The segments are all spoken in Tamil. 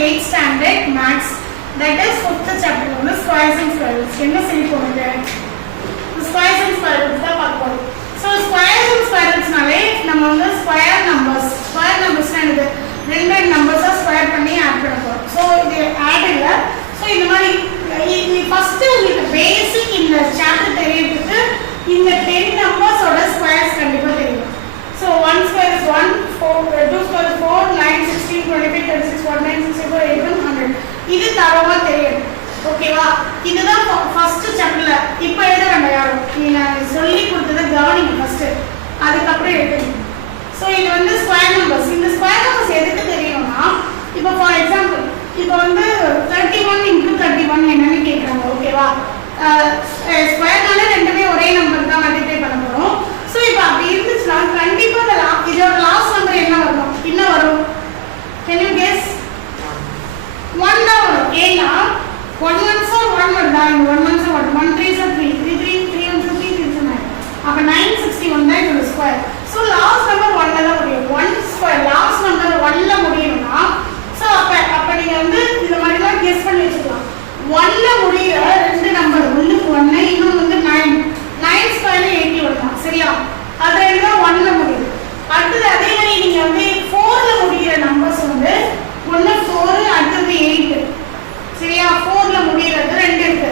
8th standard maths, that is 5th chapter on squares and square roots. என்ன செய்ய போறீங்க? Squares and square roots தான் பார்க்க போறோம். So squares and square roots நாலே நம்ம வந்து square numbers என்னது? ரெண்டு நம்பர்ஸா ஸ்கொயர் பண்ணி ஆட் பண்ண போறோம். So இது ஆட் இல்ல. So இந்த மாதிரி ஃபர்ஸ்ட் உங்களுக்கு பேசிக் இந்த சாப்டர் தெரியறதுக்கு இந்த 10 நம்பர்ஸோட ஸ்கொயர்ஸ் கண்டிப்பா தெரியும். So 1 square is 1, 2 square is 4, 9, 16, 25, 36, 49, 64, 81, 100. இது தரவா தெரியும். ஓகேவா? இதுதான் ஃபர்ஸ்ட் சாப்டர்ல. இப்போ எழுத வேண்டாம் யாரும். நான் சொல்லி கொடுத்தத கவனிங்க ஃபர்ஸ்ட். அதுக்கு அப்புறம் எழுதுங்க. So இது வந்து ஸ்கொயர் நம்பர்ஸ். இந்த ஸ்கொயர் நம்பர்ஸ் எதுக்கு தெரியும்னா, இப்போ ஃபார் எக்ஸாம்பிள் இப்போ வந்து 31 × 31 என்னன்னு கேக்குறாங்க. ஓகேவா? ஸ்கொயர்னால ரெண்டுமே ஒரே நம்பர் தான் மல்டிப்ளை பண்ண போறோம். சோ இப்போ அப்படி இருந்துச்சுனா கண்டிப்பா இதோட லாஸ்ட் நம்பர் என்ன வரும்? என்ன வரும்? Can you guess? 1 தான் வரும். ஏன்னா 1 ones are 1 வருதா? 1 ones are 1, 1 3s are 3, 3 3 3 1 2 3 3 9. அப்ப 961 தான் இதோட ஸ்கொயர். சோ லாஸ்ட் நம்பர் 1 ல தான் முடியும். 1 ஸ்கொயர் லாஸ்ட் நம்பர் 1 ல முடியணும்னா சோ அப்ப நீங்க வந்து இந்த மாதிரி எல்லாம் கெஸ் பண்ணி வச்சுக்கலாம். 1 ல முடியற ரெண்டு நம்பர், ஒண்ணுக்கு 1 இன்னொன்னு வந்து 9. 9 ஸ்கொயர் 81 தான். சரியா? அது ரெண்டு தான் 1 ல முடியுது. அடுத்து அதே மாதிரி நீங்க வந்து 4 ல முடியற நம்பர்ஸ் வந்து ஒண்ணு 4 அடுத்து 8. சரியா? 4 ல முடியறது ரெண்டு இருக்கு.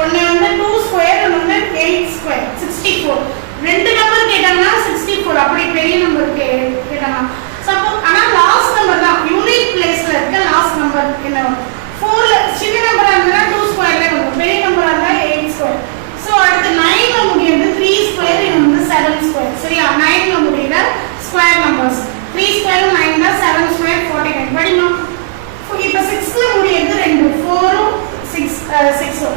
ஒண்ணு வந்து 2 ஸ்கொயர் இன்னொன்னு 8 ஸ்கொயர் 64. ரெண்டு நம்பர் கேட்டாங்கன்னா 64 அப்படி பெரிய நம்பர் கேட்டாங்க. சப்போஸ் ஆனா லாஸ்ட் நம்பர் தான் யூனிட் பிளேஸ்ல இருக்க லாஸ்ட் நம்பர் என்ன? 4 ல சின்ன நம்பரா இருந்தா 2 ஸ்கொயர்ல வரும். பெரிய நம்பரா இருந்தா 8 ஸ்கொயர். சோ அடுத்து 9 ல முடியறது 3 ஸ்கொயர் இன்னொன்னு 7 ஸ்கொயர். சரியா? 9 ல முடியற ஸ்கொயர் நம்பர்ஸ் 3 ஸ்கொயர் 9 தான் 7 ஸ்கொயர் 49. படிமா. இப்போ 6 ல முடியறது 2, 4 6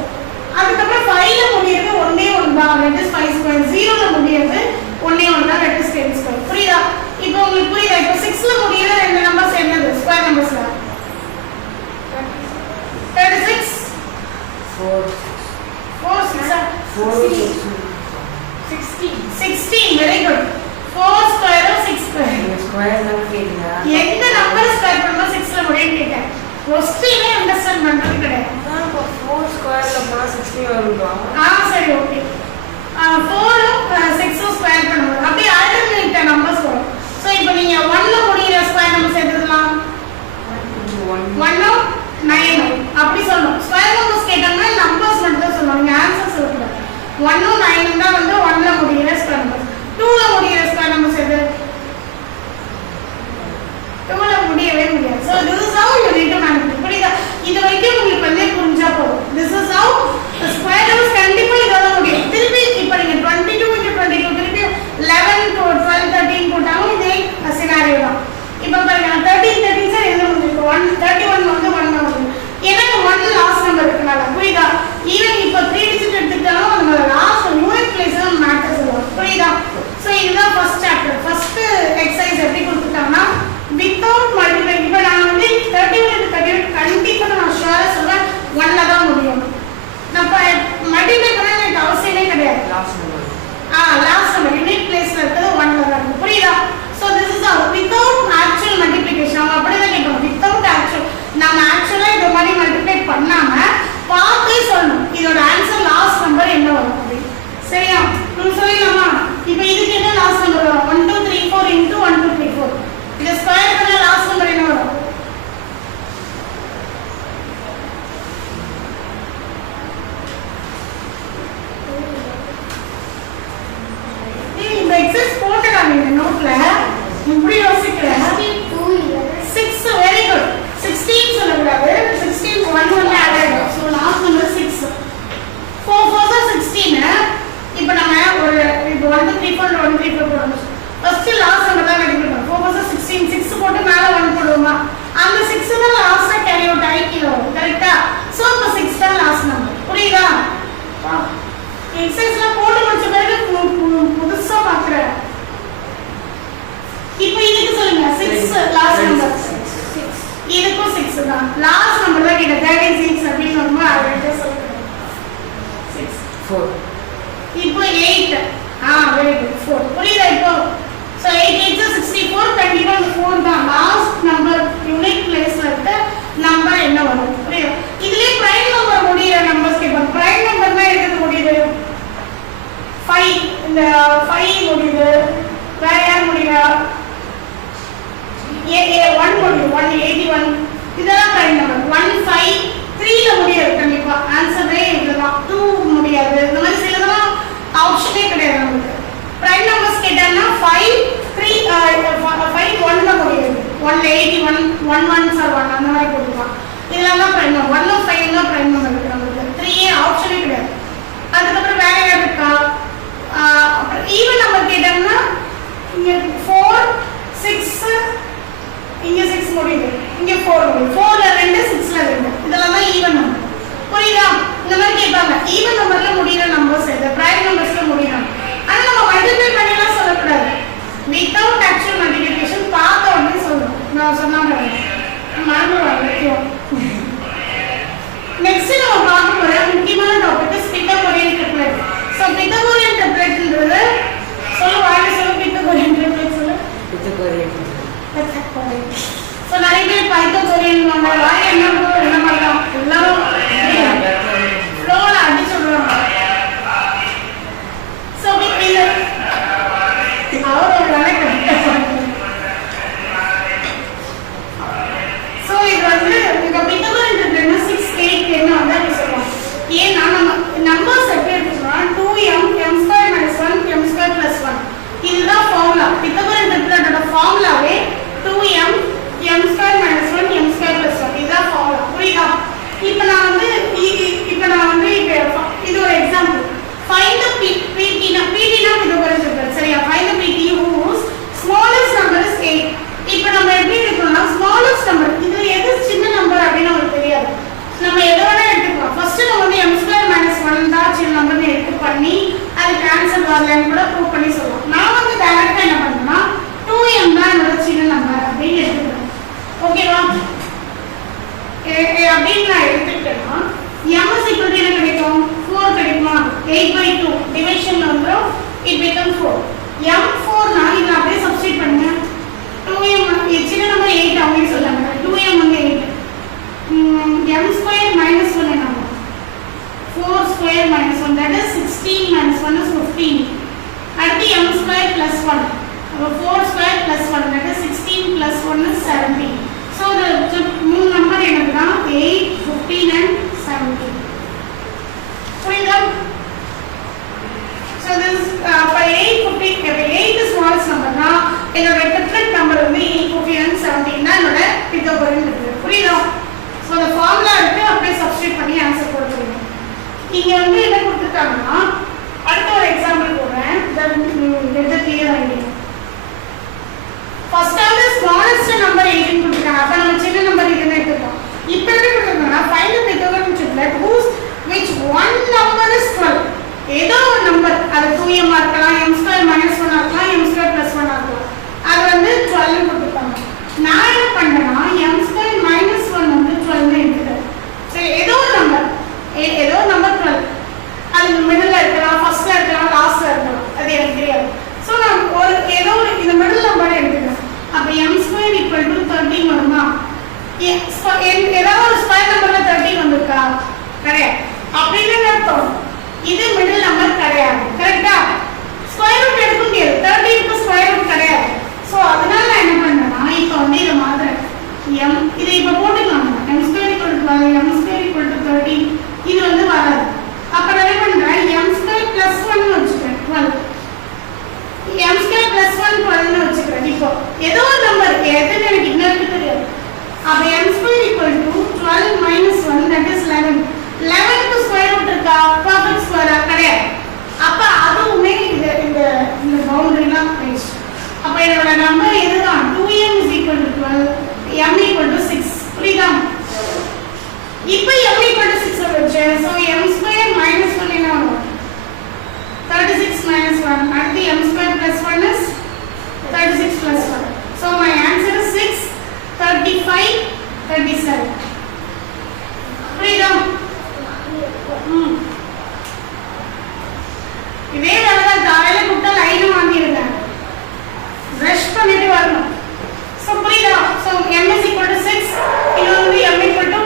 அதுக்கு அப்புறம் 5 ல முடியறது ஒண்ணே ஒண்ணு தான், that is 5 ஸ்கொயர். 0 ல முடியறது ஒண்ணே ஒண்ணு தான், that is 10 ஸ்கொயர். புரியுதா? இப்போ உங்களுக்கு புரியுதா? இப்போ 6 ல முடியற ரெண்டு நம்பர்ஸ் என்னது? ஸ்கொயர் நம்பர்ஸ்ல 36 4 16 very good. 4 square 6 square. Square number கேக்குங்க. எந்த நம்பர் ஸ்கொயர் பண்ணா 6 ல முடியும் கேட்டேன். கொஸ்டினே அண்டர்ஸ்டாண்ட் பண்றது கிடையாது. அப்ப 4 ஸ்கொயர்ல போனா 60 வருமா? சரி ஓகே. 4 6 ஸ்கொயர் பண்ணுவோம். அப்படியே ஆல்டர்னேட் நம்பர்ஸ் வரும். சோ இப்போ நீங்க 1 ல முடியற ஸ்கொயர் நம்பர்ஸ் எடுத்துக்கலாம். 1 9 அப்படி சொல்லணும். ஸ்கொயர் நம்பர்ஸ் கேட்டாங்கன்னா நம்பர்ஸ் மட்டும் தான் சொல்லணும். நீங்க ஆன்சர் சொல்லக்கூடாது. 1 9 தான் வந்து 1 ல முடியற ஸ்கொயர் நம்பர்ஸ். 2 ல முடியற ஸ்கொயர் நம்பர்ஸ் எது? 2 ல முடியவே முடியாது. So this is how you need to manipulate. புரியுதா? இது வரைக்கும் உங்களுக்கு வந்து புரிஞ்சா போதும். This is how square numbers கண்டிப்பா இதோட முடியும். திருப்பி இப்போ நீங்க 22 × 22 திருப்பி 11 to 12 13 போட்டாலும் இதே சினாரியோ தான். இப்போ பாருங்க 13 13 சார் என்ன முடியும்? 31 வந்து 1 தான் வரும். ஏன்னா 1 லாஸ்ட் நம்பர் இருக்கனால. புரியுதா? ஈவன் இப்போ 3 டிஜிட் எடுத்துட்டாலும் நம்ம லாஸ்ட் யூனிட் பிளேஸ் தான் மேட்டர் சொல்லுவோம். புரியுதா? சோ இதுதான் ஃபர்ஸ்ட் சாப்டர். ஃபர்ஸ்ட் எக்சர்சைஸ் எப்படி கொடுத்துட்டாங்கன்னா வித்தவுட் மல்டிப்ளை. இப்போ நான் வந்து 31 × 31 கண்டிப்பா நான் ஷூரா சொல்றேன் 1 ல தான் முடியும். நம்ம மல்டிப்ளை பண்ண எனக்கு அவசியமே கிடையாது. லாஸ்ட் நம்பர் யூனிட் பிளேஸ்ல இருக்கிறது 1 ல தான் இருக்கு. புரியுதா? So this is how without actual multiplication. நம்ம அப்படியே தான் கேட்கணும். வித்தவுட் ஆக்சுவல் நம்ம ஆக்சுவலா இந்த மாதிரி மல்டிப்ளை பண்ணாம பார்த்தே சொல்லணும் இதோட ஆன்சர் லாஸ்ட் நம்பர் என்ன வரும் அப்படி. சரியா? நீங்க சொல்லலாமா? இப்போ இதுக்கு என்ன லாஸ்ட் நம்பர் வரும்? 1 2 3 4 × 1 2 3 4. இத ஸ்கொயர் பண்ணா லாஸ்ட் நம்பர் என்ன வரும்? இந்த எக்ஸர்சைஸ் போட்டுறாங்க இந்த நோட்ல. இப்படி யோசிக்கிறேன். 6 வெரி குட். 16 சொல்லக்கூடாது. 16 1 1 ஆட் ஆயிடும். So last number 6. 4 4 தான் 16. இப்போ நம்ம ஒரு இப்போ 1 2 3 4 1 3 4 போடணும். ஃபர்ஸ்ட் லாஸ்ட் நம்பர் தான் ரெடி பண்ணணும். 4 4 16 6 போட்டு மேல 1 போடுவோமா? அந்த 6 தான் லாஸ்டா கேரி அவுட் ஆகி கீழ வரும். கரெக்ட்டா? சோ அப்ப 6 தான் லாஸ்ட் நம்பர். புரியுதா? எக்ஸர்சைஸ்ல போட்டு முடிச்ச பிறகு புதுசா பாக்குறேன். இப்போ இதுக்கு சொல்லுங்க 6 லாஸ்ட் நம்பர். 6 இதுக்கும் 6 தான் லாஸ்ட் நம்பர் தான் கேட்ட 36 அப்படின்னு வருமா? அதை சொல்லுங்க. 6 4 இப்போ 8 வெரி குட் 4 புரியுதா இப்போ so 8 8 is 64 கண்டிப்பா அந்த 4 தான் லாஸ்ட் நம்பர் யூனிட் பிளேஸ்ல இருக்க நம்பர் என்ன வரும் புரியுதா இதுலயே பிரைம் நம்பர் முடியற நம்பர்ஸ் கேட்பாங்க பிரைம் நம்பர்னா எது முடியுது 5 இந்த 5 முடியுது வேற யார் முடியறா A 1 முடியுது 181 இதெல்லாம் பிரைம் நம்பர் 1 5 3 ல முடியாது கண்டிப்பா ஆன்சரே இதுதான் 2 முடியாது இந்த மாதிரி சிலதெல்லாம் ஆப்ஷனே கிடையாது நமக்கு பிரைம் நம்பர்ஸ் கேட்டாங்கன்னா 5 3 5 1 ல முடியாது 181 11 or 1 அந்த மாதிரி போட்டுக்கலாம் இதெல்லாம் தான் பிரைம் நம்பர் 1 5 தான் பிரைம் நம்பர் இருக்கு நமக்கு 3 ஏ ஆப்ஷனே கிடையாது அதுக்கப்புறம் வேற யார் இருக்கா அப்புறம் ஈவன் நம்பர் கேட்டாங்கன்னா இங்க 4 6 இங்க 6 முடியுது இங்க 4 முடியுது 4 ல 2 6 ல 2 இதெல்லாம் தான் ஈவன் நம்பர் புரியுதா இந்த மாதிரி கேட்பாங்க ஈவன் நம்பர்ல முடியற நம்பர்ஸ் எது பிரைம் நம்பர்ஸ்ல முடியணும் ஆனா நம்ம மல்டிப்ளை பண்ணிலாம் சொல்லக்கூடாது வித்தவுட் ஆக்சுவல் மல்டிப்ளிகேஷன் பார்த்த உடனே சொல்லணும் நான் சொன்னா மறந்துடுவாங்க நெக்ஸ்ட் நம்ம பார்க்க போற முக்கியமான topic Pythagorean triplet so Pythagorean ட்ரிப்ளெட்ன்றது வாங்க சொல்ல பித்தகோரியன் ட்ரிப்ளெட் சொல்லு பித்தகோரியன் சோ நிறைய பேர் பைத்தகோரியன் நம்பர்ல என்ன பண்ணலாம் எல்லாரும் ஃப்ளோல அடி சொல்றாங்க சோ இது அவரோட வேலை சோ இது வந்து இந்த பித்தகோரியன் ட்ரிப்ளெட்னா 6 8 10 வந்து அப்படி சொல்லுவாங்க ஏன்னா நம்ம நம்பர்ஸ் எப்படி இருக்குன்னா 2m m2 1 m2 1 இதுதான் formula Pythagorean ட்ரிப்ளெட்டோட ஃபார்முலாவே 2m m2 1 m2 1 இதுதான் ஃபார்முலா புரியுதா இப்போ நான் வந்து இது ஒரு எக்ஸாம்பிள் ஃபைண்ட் தி pt னா பித்தகோரியன் ட்ரிப்ளெட் சரியா find the pt whose smallest number is 8 இப்போ நம்ம எப்படி எடுக்கணும்னா smallest number இது எது சின்ன நம்பர் அப்படினு உங்களுக்கு தெரியாது நம்ம எதை வேணா எடுத்துக்கலாம் ஃபர்ஸ்ட் நம்ம வந்து m2 1 தான் சின்ன நம்பர்னு எடுத்து பண்ணி அதுக்கு ஆன்சர் வரலன்னு கூட ப்ரூவ் பண்ணி சொல்லலாம் நான் வந்து டைரக்டா என்ன பண்றேன்னா 2m தான் என்னோட சின்ன நம்பர் அப்படின்னு எடுத்துக்கிறேன் ஓகேவா அப்படின்னு நான் எடுத்துக்கிட்டேன்னா m is equal to என்ன கிடைக்கும் 4 கிடைக்குமா 8/2 டிவிஷன்ல வந்துரும் it becomes 4 m4 நான் இத அப்படியே சப்ஸ்டிட்யூட் பண்ணுங்க 2m சின்ன நம்பர் 8 அப்படினு சொல்றாங்க 2m வந்து 8 m square minus 1 என்ன 4 square minus 1 that is 16 minus 1 is 15 அடுத்து m square plus 1 அப்ப 4 square plus 1 that is 16 plus 1 is 17 so the மூணு நம்பர் என்னதுன்னா 8 15 and 17 புரியுதா so this for 8 15 8 is smallest number னா என்னோட ட்ரிப்ளெட் நம்பர் வந்து 8 15 and 17 தான் என்னோட பித்தகோரியன் ட்ரிப்ளெட் புரியுதா so the formula எடுத்து அப்படியே சப்ஸ்டிட்யூட் பண்ணி ஆன்சர் போடுறீங்க இங்க வந்து என்ன கொடுத்திருக்காங்கன்னா அடுத்த ஒரு எக்ஸாம்பிள் போடுறேன் get the clear idea first of the smallest number 18 கொடுத்திருக்காங்க அப்ப நம்ம சின்ன நம்பர் இதுன்னு எடுத்துப்போம் இப்போ எப்படி கொடுத்திருக்காங்கன்னா find the Pythagorean triplet which one number is 12 ஏதோ ஒரு நம்பர் அது 2m இருக்கலாம் m2 1 இருக்கலாம் m2 1 இருக்கலாம் அது வந்து 12 கொடுத்திருக்காங்க நான் என்ன பண்றேன்னா m2 1 வந்து 12 எடுத்துட்டேன் சரி ஏதோ ஒரு நம்பர் 12 அது மிடில்ல இருக்கலாம் ஃபர்ஸ்ட்ல இருக்கலாம் லாஸ்ட்ல இருக்கலாம் அது எனக்கு தெரியாது சோ நான் ஏதோ ஒரு இந்த மிடில் நம்பர் எடுத்துட்டேன் அப்ப m2 13 வருமா ஏதாவது ஒரு ஸ்கொயர் நம்பர்ல 13 வந்திருக்கா கிடையாது அப்படின்னு அர்த்தம் இது மிடில் நம்பர் கிடையாது கரெக்ட்டா ஸ்கொயர் ரூட் எடுக்க முடியாது 13 க்கு ஸ்கொயர் ரூட் கிடையாது சோ அதனால நான் என்ன பண்றேன்னா இப்போ வந்து இத மாத்துறேன் m இதை இப்ப போட்டுக்கலாம் m2 12 m2 13 இது வந்து வராது அப்ப நான் என்ன பண்றேன் m2 1 வச்சுக்கிறேன் 12 m2 1 12 னு வச்சுக்கிறேன் இப்போ ஏதோ ஒரு நம்பர் எதுன்னு எனக்கு இன்னும் தெரியாது அப்ப m2 12 1 that is 11 11 க்கு ஸ்கொயர் ரூட் இருக்கா பர்ஃபெக்ட் ஸ்கொயர் கிடையாது அப்ப அதுவுமே இந்த பவுண்டரிலாம் பேஸ்ட் அப்ப என்னோட நம்பர் இதுதான் 2m 12 m 6 புரியுதா இப்போ m 6 வச்சு சோ m2 1 என்ன வரும் 36 1 அடுத்து m2 1 is 36 1 so my answer is 6 35 இதே வேலை தான் காலையில கூப்பிட்டா லைன் வாங்கிடுங்க, ப்ரஷ் பண்ணிட்டு வரணும். ஸோ புரியுதா? So m is equal to 6, இது வந்து m equal to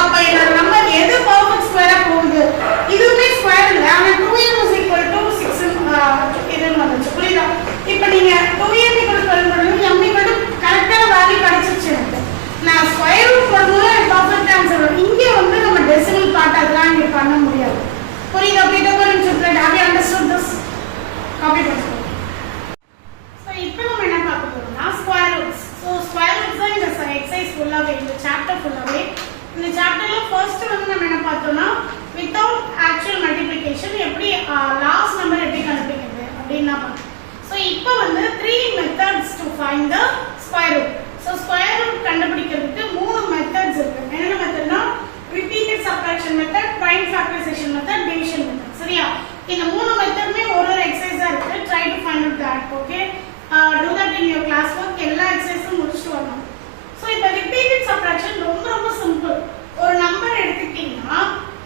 அப்போ என்னோட நம்பர் எது பர்ஃபெக்ட் ஸ்கொயரா போகுது, இதுவுமே ஸ்கொயர் இல்லை, ஆனால் 2m is equal to 6 இதுன்னு வந்துச்சு. புரியுதா? இப்போ நீங்க 2m equal to 12 போடுறது m equal to கரெக்டான வேல்யூ கிடைச்சிருச்சு எனக்கு. நான் ஸ்கொயர் ரூட் போடும்போது பர்ஃபெக்ட் ஆன்சர் வரும். இங்கே வந்து நம்ம டெசிமல் பார்ட் அதெல்லாம் இங்கே பண்ண முடியாது. புரியுதா? Pythagorean triplet, have you understood this? Copy பண்ணுங்க. So இப்போ நம்ம என்ன பார்க்க போறோம்னா square roots. So square roots தான் இந்த எக்ஸசைஸ் ஃபுல்லாகவே, இந்த சாப்டர் ஃபுல்லாகவே. இந்த சாப்டர்ல ஃபர்ஸ்ட் வந்து நம்ம என்ன பார்த்தோம்னா வித்தவுட் ஆக்சுவல் மல்டிப்ளிகேஷன் எப்படி லாஸ்ட் நம்பர் எப்படி கண்டுபிடிக்கிறது அப்படின்னு தான் பார்த்தோம். ஸோ இப்போ வந்து 3 methods to find the square root. So square root கண்டுபிடிக்கிறதுக்கு 3 மெத்தட்ஸ் இருக்கு. என்னென்ன மெத்தட்னா repeated subtraction method, prime factorisation method, division method. சரியா? இந்த 3 மெத்தட்மே ஒரு எக்ஸசைஸா இருக்கு. Try to find out that. Okay, do that in your class work. எல்லா எக்ஸசைஸும் முடிச்சிட்டு வரணும். ஸோ இப்போ ரிப்பீட்டட் சப்ட்ராக்ஷன் ரொம்ப ரொம்ப சிம்பிள். ஒரு நம்பர் எடுத்துக்கிட்டீங்கன்னா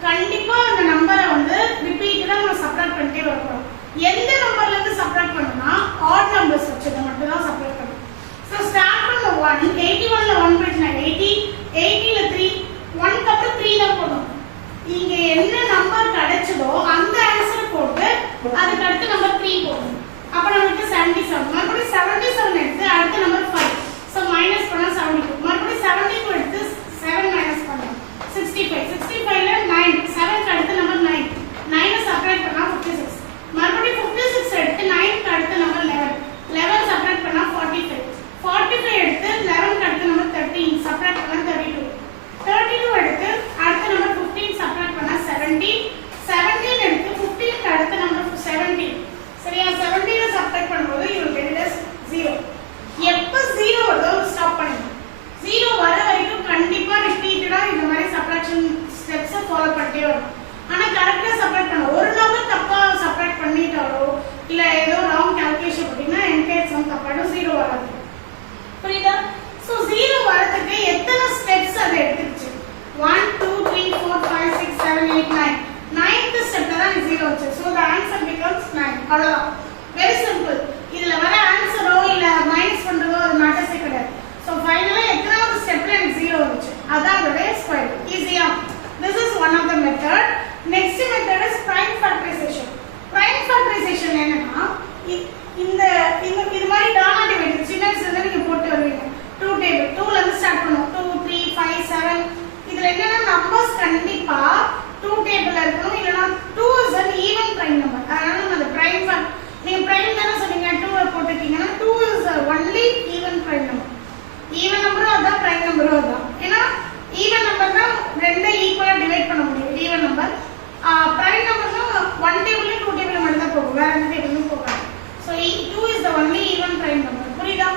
கண்டிப்பா அந்த நம்பரை வந்து ரிப்பீட்டடா நம்ம சப்ட்ராக்ட் பண்ணிட்டே வரணும். எந்த நம்பர்ல இருந்து சப்ட்ராக்ட் பண்ணணும்னா ஆட் நம்பர்ஸ் வச்சதை மட்டும் தான் சப்ட்ராக்ட் பண்ணணும். ஸோ ஸ்டார்ட் பண்ண 1, 81ல 1 போயிடுச்சுன்னா 80, 80ல 3, 1க்கு அப்புறம் 3 தான் போடணும். இங்க என்ன நம்பர் கிடைச்சதோ அந்த ஆன்சர் போட்டு அதுக்கு அடுத்து நம்பர் 3 போடணும். அப்ப நமக்கு 77, மறுபடியும் 77 எடுத்து அடுத்த நம்பர் 5. சோ மைனஸ் பண்ணா 72, மறுபடியும் 72 எடுத்து 7 மைனஸ் பண்ணணும் 65, 65ல 9, 7 க்கு அடுத்த நம்பர் 9, 9 சப்ட்ராக்ட் பண்ணா 56, மறுபடியும் 56 எடுத்து 9 க்கு அடுத்த நம்பர் 11, 11 சப்ட்ராக்ட் பண்ணா 45, 45 எடுத்து 11 க்கு அடுத்த நம்பர் 13 சப்ட்ராக்ட் பண்ணா 32, 32 எடுத்து அடுத்த நம்பர் 15 சப்ட்ராக்ட் பண்ணா 17, 17 எடுத்து 15 க்கு அடுத்த நம்பர் 17. சரியா? 17 சப்ட்ராக்ட் பண்ணும்போது you will get it as 0. எப்ப 0 வருதோ ஸ்டாப் பண்ணுங்க. 0 வர வரைக்கும் கண்டிப்பா ரிப்பீட்டடா இந்த மாதிரி சப்ட்ராக்ஷன் ஸ்டெப்ஸ் ஃபாலோ பண்ணிட்டே வரணும். ஆனா கரெக்ட்டா சப்ட்ராக்ட் பண்ண ஒரு நம்பர் தப்பா சப்ட்ராக்ட் பண்ணிட்டாலோ இல்ல ஏதோ ராங் கால்குலேஷன் பண்ணினா என்டையர் சம் தப்பாடும் 0 வராது. புரியுதா? சோ 0 வரதுக்கு எத்தனை ஸ்டெப்ஸ் அது எடுத்துச்சு? 1 2 3 4 5 6 7 8 9. 9th ஸ்டெப்ல தான் 0 வந்துச்சு. So the answer becomes 9. அவ்வளவுதான். Very simple. இதுல வர ஆன்சரோ இல்ல மைனஸ் பண்றதோ அது மேட்டர்ஸே கிடையாது. சோ ஃபைனலா எத்தனாவது ஸ்டெப்ல எனக்கு 0 வந்துச்சு, அதான் அதோட ஸ்கொயர் ரூட். ஈஸியா? This is one of the method. Next method is prime factorization. Prime factorization என்னன்னா இந்த இது மாதிரி டானா டிவைடர் சின்ன சின்ன நீங்க போட்டு வருவீங்க. 2 டேபிள் 2ல இருந்து ஸ்டார்ட் பண்ணுவோம். 2 3 5 7. இதுல என்னன்னா நம்பர்ஸ் கண்டிப்பா 2 டேபிள்ல இருக்கணும், இல்லனா 2 is an even prime number. அதனால நம்ம அந்த பிரைம் நீங்க பிரைம் தான சொன்னீங்க, 2 போட்டுட்டீங்கன்னா 2 is only even prime number. Even நம்பரும் அதான், பிரைம் நம்பரும் அதான். ஏன்னா ஈவன் நம்பர் தான் ரெண்டே ஈக்குவலா டிவைட் பண்ண முடியும். ஈவன் நம்பர் பிரைம் நம்பர்னா 1 டேபிள்ல 2 டேபிள்ல மட்டும் தான் போகும், வேற எந்த டேபிளும் போகாது. So 2 is the only even prime number. புரியுதா?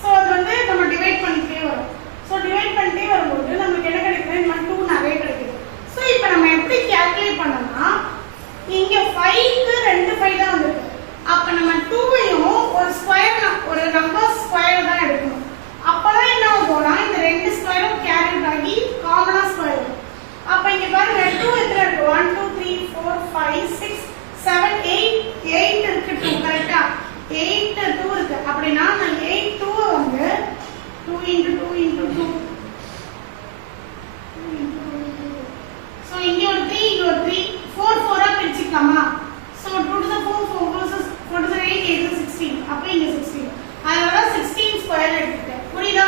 சோ அது வந்து நம்ம டிவைட் பண்ணிட்டே வரோம். சோ டிவைட் பண்ணிட்டே வரும்போது நமக்கு என்ன கிடைக்குது? இந்த 2 நிறைய கிடைக்குது. சோ இப்போ நம்ம எப்படி கால்குலேட் பண்ணோம்னா இங்க 5க்கு 2 5 தான் வந்திருக்கு. அப்ப நம்ம 2ஐயும் ஒரு ஸ்கொயர் ஒரு நம்பர் ஸ்கொயர் தான் எடுக்கணும். அப்பதான் என்ன ஆகும்னா இந்த ரெண்டு ஸ்கொயரும் கேரி ஆகி காமனா ஸ்கொயர் வரும். அப்ப இங்க பாருங்க 2 எத்தனை இருக்கு? 1 2 3 4 5 6 7 8 8 இருக்கு. 2 கரெக்ட்டா? 8 2 இருக்கு. அப்படினா நான் 8 2 வந்து 2 * 2 * 2 சோ இங்க ஒரு 3 இங்க ஒரு 3 4 4 ஆ பிரிச்சுக்கலாமா? So 2 to the 4 4 to the 8 8 to 16. அப்ப இங்க 16. அதனால 16 ஸ்கொயர் எடுத்துட்டேன். புரியுதா?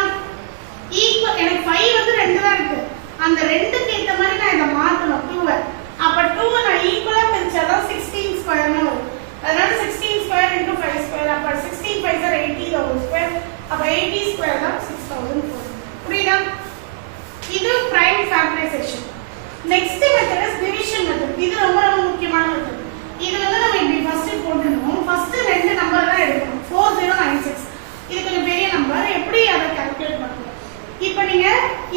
ஈக்குவல் எனக்கு 5 வந்து 2 தான் இருக்கு. அந்த 2க்கு ஏத்த மாதிரி நான் இத மாத்தணும் 2. அப்ப 2 நான் ஈக்குவலா பிரிச்சாதான் 16 ஸ்கொயர்னு வரும். அதனால 16 ஸ்கொயர் * 5 ஸ்கொயர். அப்ப 16 5 are 80 the whole square. அப்ப 80 ஸ்கொயர் தான் 6000. புரியுதா? இது prime factorisation. Next method is division method. இது ரொம்ப ரொம்ப முக்கியமான மெத்தட். இது வந்து நம்ம இப்படி ஃபர்ஸ்ட் போடணும். ஃபர்ஸ்ட் ரெண்டு நம்பர் தான் எடுக்கணும். 4096. இது கொஞ்சம் பெரிய நம்பர். எப்படி அதை கால்குலேட் பண்ணணும்? இப்போ நீங்க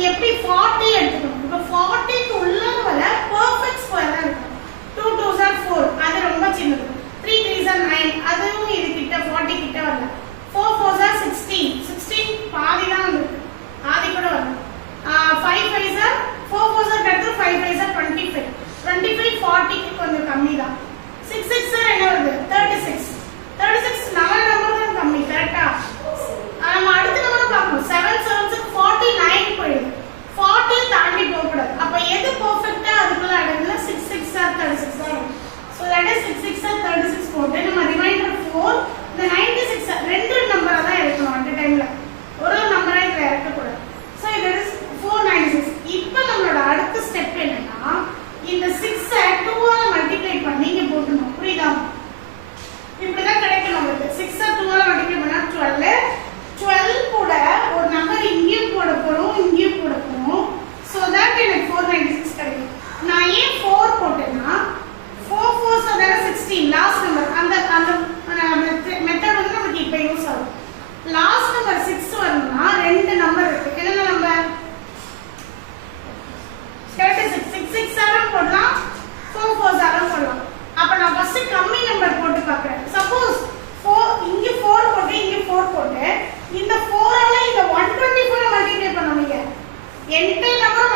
எப்படி 40 எடுத்துக்கணும். இப்போ 40க்கு உள்ள வர பெர்ஃபெக்ட் ஸ்கொயர் தான் இருக்கும். 2 2s are 4. அது ரொம்ப சின்னது. 3 3s are 9. அதுவும் இது கிட்ட 40 கிட்ட வரல. 4 4s are 16. 16 பாதி தான் இருக்கு. பாதி கூட வரல. 5 5s are 4 4s are 5 5s are 25. 25 40க்கு கொஞ்சம் கம்மி தான். 6 6 are என்ன வருது? போட்டு பார்க்குறேன். சப்போஸ் இங்க 4 போட்டு இங்க 4 போட்டு இந்த 4 ஆல இந்த 124 மல்டிப்ளை பண்ணுவீங்க. Entire number